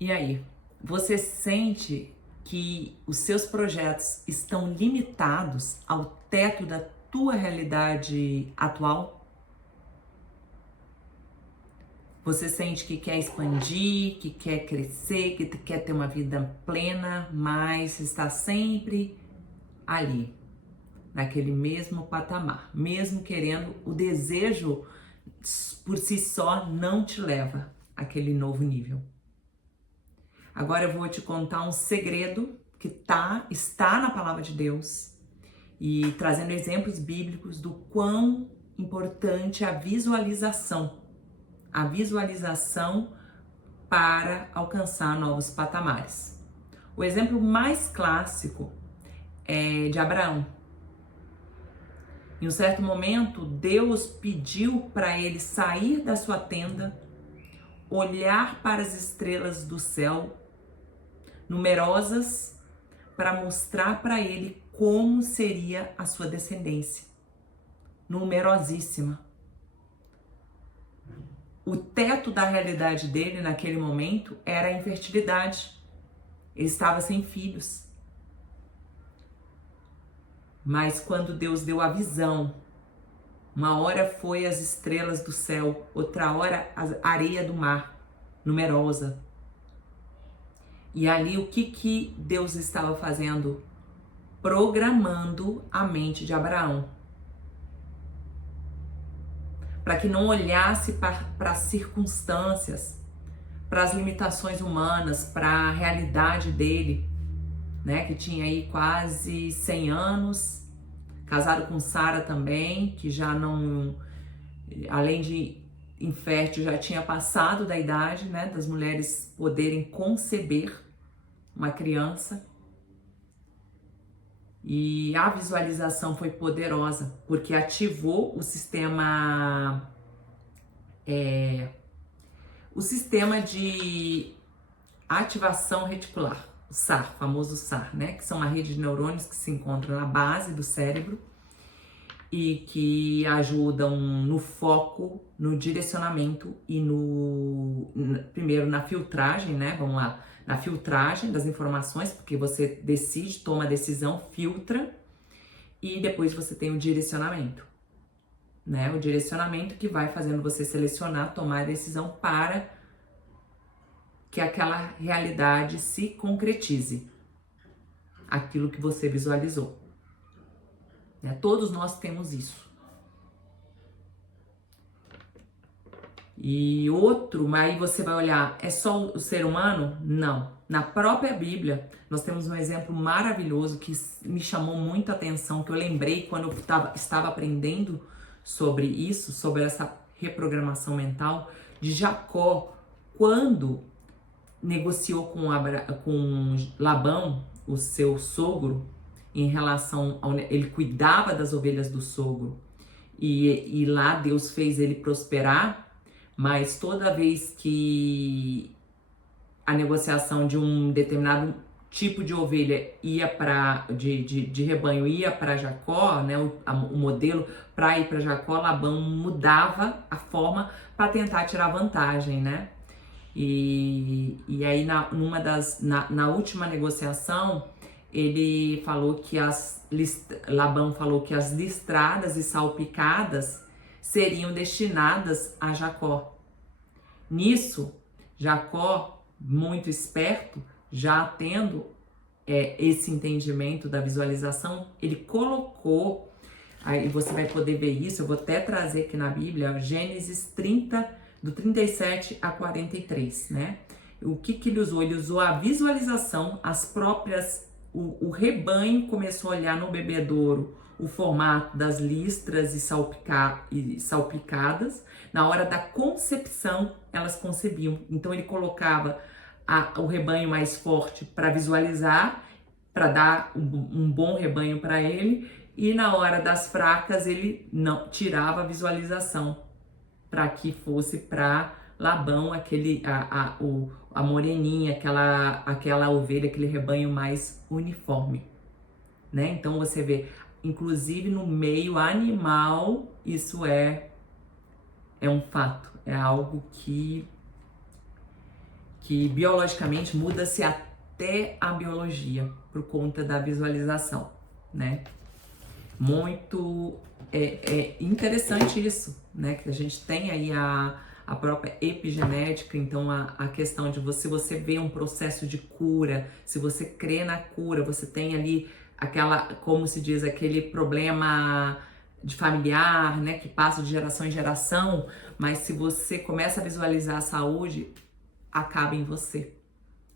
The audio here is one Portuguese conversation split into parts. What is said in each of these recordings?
E aí, você sente que os seus projetos estão limitados ao teto da tua realidade atual? Você sente que quer expandir, que quer crescer, que quer ter uma vida plena, mas está sempre ali, naquele mesmo patamar, mesmo querendo, o desejo por si só não te leva àquele novo nível. Agora eu vou te contar um segredo que está na palavra de Deus e trazendo exemplos bíblicos do quão importante é a visualização para alcançar novos patamares. O exemplo mais clássico é de Abraão. Em um certo momento, Deus pediu para ele sair da sua tenda, olhar para as estrelas do céu, numerosas, para mostrar para ele como seria a sua descendência. Numerosíssima. O teto da realidade dele naquele momento era a infertilidade. Ele estava sem filhos. Mas quando Deus deu a visão, uma hora foi as estrelas do céu, outra hora a areia do mar, numerosa. E ali o que Deus estava fazendo? Programando a mente de Abraão. Para que não olhasse para as circunstâncias, para as limitações humanas, para a realidade dele, né, que tinha aí quase 100 anos, casado com Sara também, que já não, além de infértil, já tinha passado da idade, né, das mulheres poderem conceber uma criança. E a visualização foi poderosa, porque ativou o sistema de ativação reticular, o SAR, famoso SAR, né? Que são a rede de neurônios que se encontram na base do cérebro e que ajudam no foco, no direcionamento e primeiro na filtragem, né? Vamos lá, na filtragem das informações, porque você decide, toma a decisão, filtra e depois você tem o direcionamento, né? O direcionamento que vai fazendo você selecionar, tomar a decisão para que aquela realidade se concretize, aquilo que você visualizou. Né? Todos nós temos isso. E outro, aí você vai olhar, é só o ser humano? Não. Na própria Bíblia, nós temos um exemplo maravilhoso que me chamou muito a atenção, que eu lembrei quando eu estava aprendendo sobre isso, sobre essa reprogramação mental, de Jacó, quando negociou com Labão, o seu sogro, em relação ao... Ele cuidava das ovelhas do sogro, e lá Deus fez ele prosperar, mas toda vez que a negociação de um determinado tipo de ovelha ia de rebanho ia para Jacó, né, o modelo para ir para Jacó, Labão mudava a forma para tentar tirar vantagem, né? E aí na última negociação ele falou que Labão falou que as listradas e salpicadas seriam destinadas a Jacó. Nisso, Jacó, muito esperto, já tendo esse entendimento da visualização, ele colocou, aí você vai poder ver isso, eu vou até trazer aqui na Bíblia, Gênesis 30, do 37 a 43, né? O que ele usou? Ele usou a visualização, o rebanho começou a olhar no bebedouro o formato das listras e salpicadas. Na hora da concepção, elas concebiam. Então ele colocava o rebanho mais forte para visualizar, para dar um bom rebanho para ele, e na hora das fracas ele não tirava a visualização, para que fosse para Labão a moreninha, aquela ovelha, aquele rebanho mais uniforme, né? Então você vê, inclusive no meio animal, isso é um fato, é algo que que biologicamente muda-se até a biologia por conta da visualização, né? Muito interessante isso, né? Que a gente tem aí a própria epigenética, então a questão de você vê um processo de cura, se você crê na cura, você tem ali aquela, como se diz, aquele problema de familiar, né? Que passa de geração em geração, mas se você começa a visualizar a saúde, acaba em você.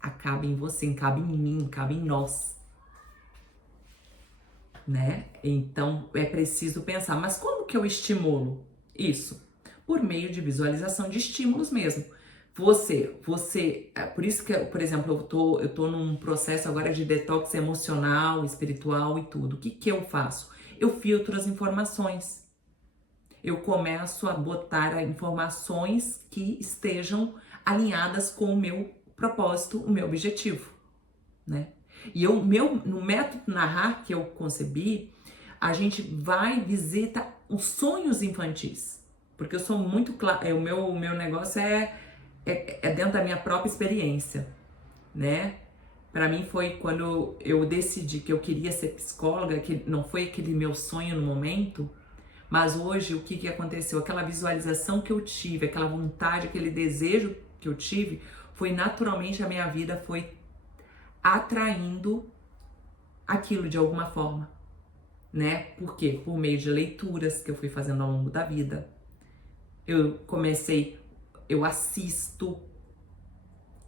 Acaba em você, acaba em mim, acaba em nós. Né? Então é preciso pensar, mas como que eu estimulo isso? Por meio de visualização de estímulos mesmo. Por isso que, por exemplo, eu tô num processo agora de detox emocional, espiritual e tudo. O que que eu faço? Eu filtro as informações. Eu começo a botar informações que estejam alinhadas com o meu propósito, o meu objetivo, né? E no método Narrar que eu concebi, a gente visita os sonhos infantis. Porque eu sou muito claro, o meu negócio é dentro da minha própria experiência, né? Para mim foi quando eu decidi que eu queria ser psicóloga, que não foi aquele meu sonho no momento, mas hoje o que aconteceu? Aquela visualização que eu tive, aquela vontade, aquele desejo que eu tive, foi naturalmente a minha vida foi atraindo aquilo de alguma forma, né? Por quê? Por meio de leituras que eu fui fazendo ao longo da vida. Eu assisto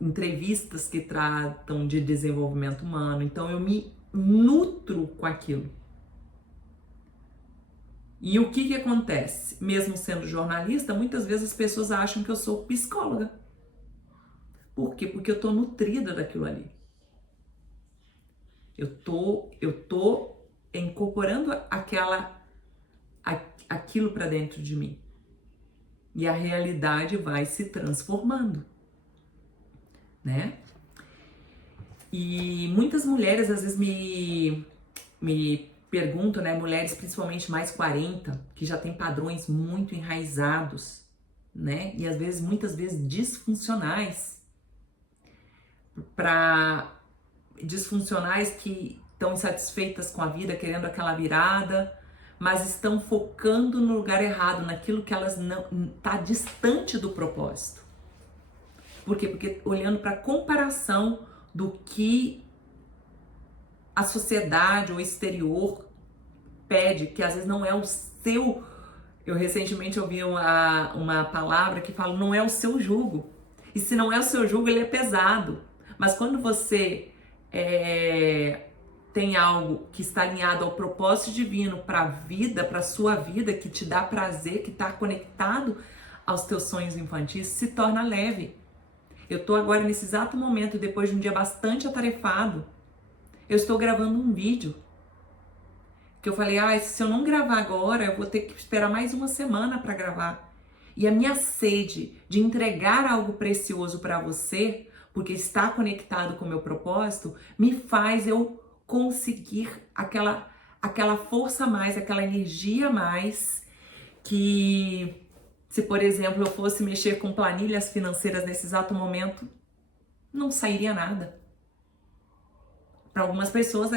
entrevistas que tratam de desenvolvimento humano, então eu me nutro com aquilo. E o que acontece? Mesmo sendo jornalista, muitas vezes as pessoas acham que eu sou psicóloga. Por quê? Porque eu tô nutrida daquilo ali. Eu tô incorporando aquilo para dentro de mim. E a realidade vai se transformando, né? E muitas mulheres às vezes me perguntam, né? Mulheres principalmente mais 40, que já têm padrões muito enraizados, né? E às vezes, muitas vezes disfuncionais, disfuncionais que estão insatisfeitas com a vida, querendo aquela virada, mas estão focando no lugar errado, naquilo que elas não tá distante do propósito. Por quê? Porque olhando para a comparação do que a sociedade ou o exterior pede, que às vezes não é o seu. Eu recentemente ouvi uma palavra que fala, não é o seu jugo. E se não é o seu jugo, ele é pesado. Mas quando você tem algo que está alinhado ao propósito divino para a vida, para a sua vida, que te dá prazer, que está conectado aos teus sonhos infantis, se torna leve. Eu estou agora nesse exato momento, depois de um dia bastante atarefado, eu estou gravando um vídeo que eu falei, se eu não gravar agora, eu vou ter que esperar mais uma semana para gravar. E a minha sede de entregar algo precioso para você, porque está conectado com o meu propósito, me faz eu conseguir aquela força a mais, aquela energia a mais, que se, por exemplo, eu fosse mexer com planilhas financeiras nesse exato momento, não sairia nada. Para algumas pessoas,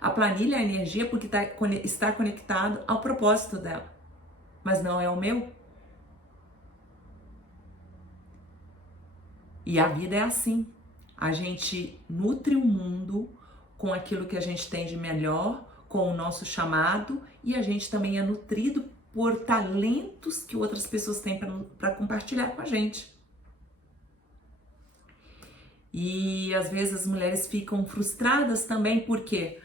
a planilha é a energia porque está conectado ao propósito dela, mas não é o meu. E a vida é assim. A gente nutre o mundo com aquilo que a gente tem de melhor, com o nosso chamado, e a gente também é nutrido por talentos que outras pessoas têm para compartilhar com a gente. E às vezes as mulheres ficam frustradas também porque,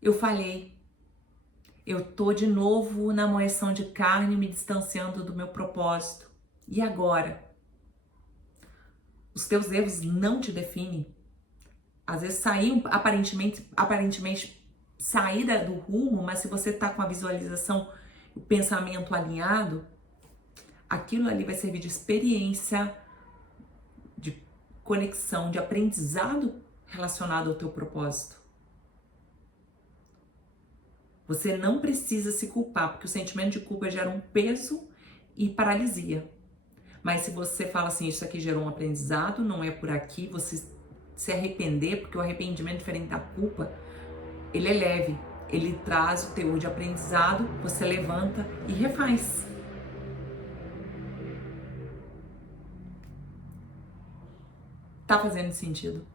eu falhei. Eu tô de novo na moeção de carne, me distanciando do meu propósito. E agora? Os teus erros não te definem. Às vezes sair aparentemente sair do rumo, mas se você tá com a visualização, o pensamento alinhado, aquilo ali vai servir de experiência, de conexão, de aprendizado relacionado ao teu propósito. Você não precisa se culpar, porque o sentimento de culpa gera um peso e paralisia. Mas se você fala assim, isso aqui gerou um aprendizado, não é por aqui, você se arrepender, porque o arrependimento, diferente da culpa, ele é leve, ele traz o teor de aprendizado, você levanta e refaz. Tá fazendo sentido?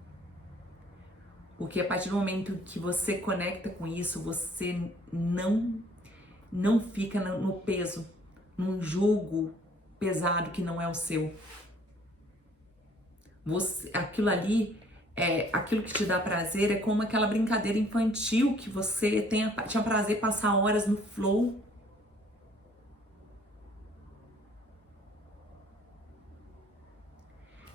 Porque a partir do momento que você conecta com isso, você não fica no peso, num jugo pesado que não é o seu. Aquilo ali, aquilo que te dá prazer é como aquela brincadeira infantil que você tinha prazer passar horas no flow.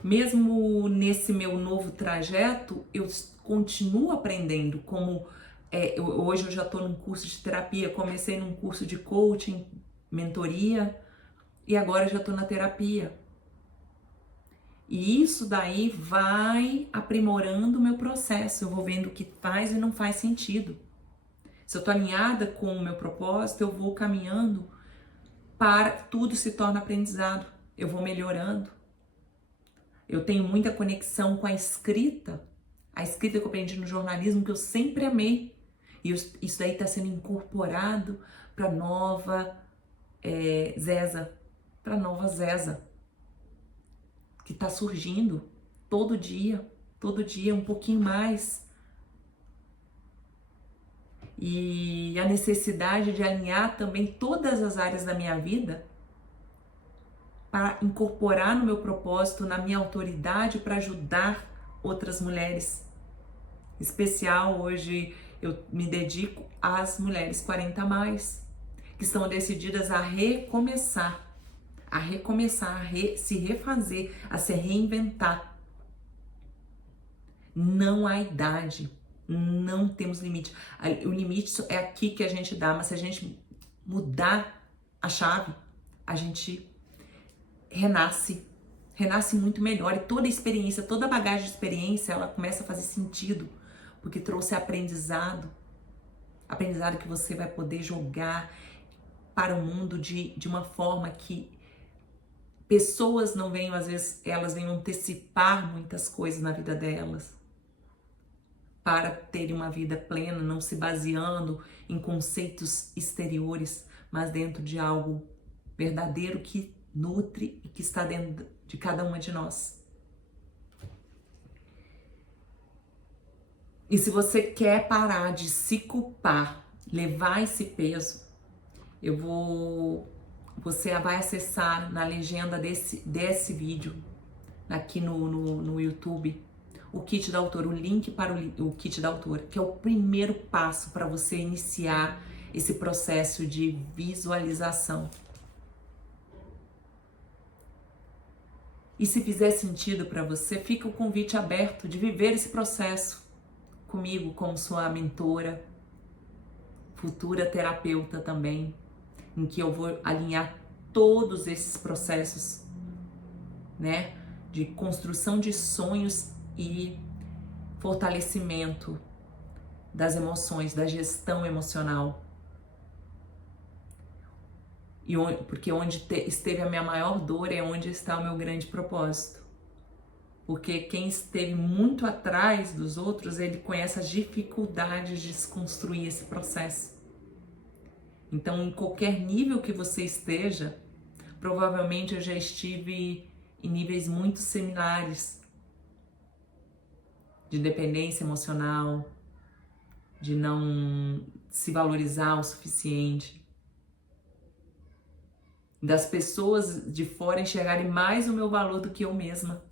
Mesmo nesse meu novo trajeto, eu continuo aprendendo, como hoje eu já estou num curso de terapia, comecei num curso de coaching, mentoria, e agora já estou na terapia. E isso daí vai aprimorando o meu processo, eu vou vendo o que faz e não faz sentido. Se eu estou alinhada com o meu propósito, eu vou caminhando para tudo se torna aprendizado, eu vou melhorando. Eu tenho muita conexão com a escrita que eu aprendi no jornalismo, que eu sempre amei. E isso daí está sendo incorporado para nova Zesa, que está surgindo todo dia um pouquinho mais. E a necessidade de alinhar também todas as áreas da minha vida para incorporar no meu propósito, na minha autoridade, para ajudar outras mulheres. Em especial, hoje eu me dedico às mulheres 40+, que estão decididas a recomeçar, se refazer, a se reinventar. Não há idade, não temos limite. O limite é aqui que a gente dá, mas se a gente mudar a chave, a gente renasce muito melhor, e toda a experiência, toda a bagagem de experiência, ela começa a fazer sentido, porque trouxe aprendizado que você vai poder jogar para o mundo de uma forma que pessoas não venham, às vezes elas venham antecipar muitas coisas na vida delas, para terem uma vida plena, não se baseando em conceitos exteriores, mas dentro de algo verdadeiro que nutre e que está dentro de cada uma de nós. E se você quer parar de se culpar, levar esse peso, você vai acessar na legenda desse vídeo, aqui no YouTube, o Kit da Autora, o link para o Kit da Autora, que é o primeiro passo para você iniciar esse processo de visualização. E se fizer sentido para você, fica o convite aberto de viver esse processo comigo, como sua mentora, futura terapeuta também, em que eu vou alinhar todos esses processos, né, de construção de sonhos e fortalecimento das emoções, da gestão emocional. Porque onde esteve a minha maior dor é onde está o meu grande propósito. Porque quem esteve muito atrás dos outros, ele conhece as dificuldades de desconstruir esse processo. Então, em qualquer nível que você esteja, provavelmente eu já estive em níveis muito similares de dependência emocional, de não se valorizar o suficiente, das pessoas de fora enxergarem mais o meu valor do que eu mesma.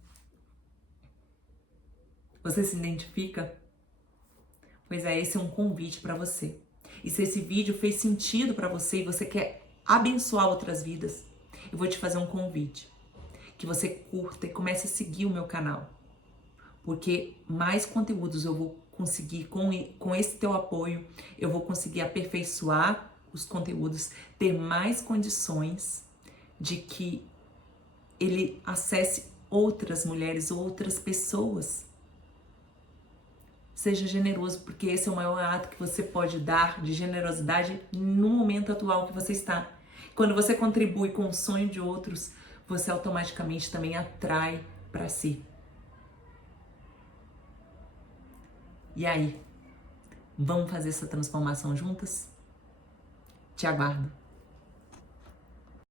Você se identifica? Pois é, esse é um convite para você. E se esse vídeo fez sentido para você e você quer abençoar outras vidas, eu vou te fazer um convite. Que você curta e comece a seguir o meu canal. Porque mais conteúdos eu vou conseguir, com esse teu apoio, eu vou conseguir aperfeiçoar os conteúdos, ter mais condições de que ele acesse outras mulheres, outras pessoas. Seja generoso, porque esse é o maior ato que você pode dar de generosidade no momento atual que você está. Quando você contribui com o sonho de outros, você automaticamente também atrai para si. E aí, vamos fazer essa transformação juntas? Te aguardo.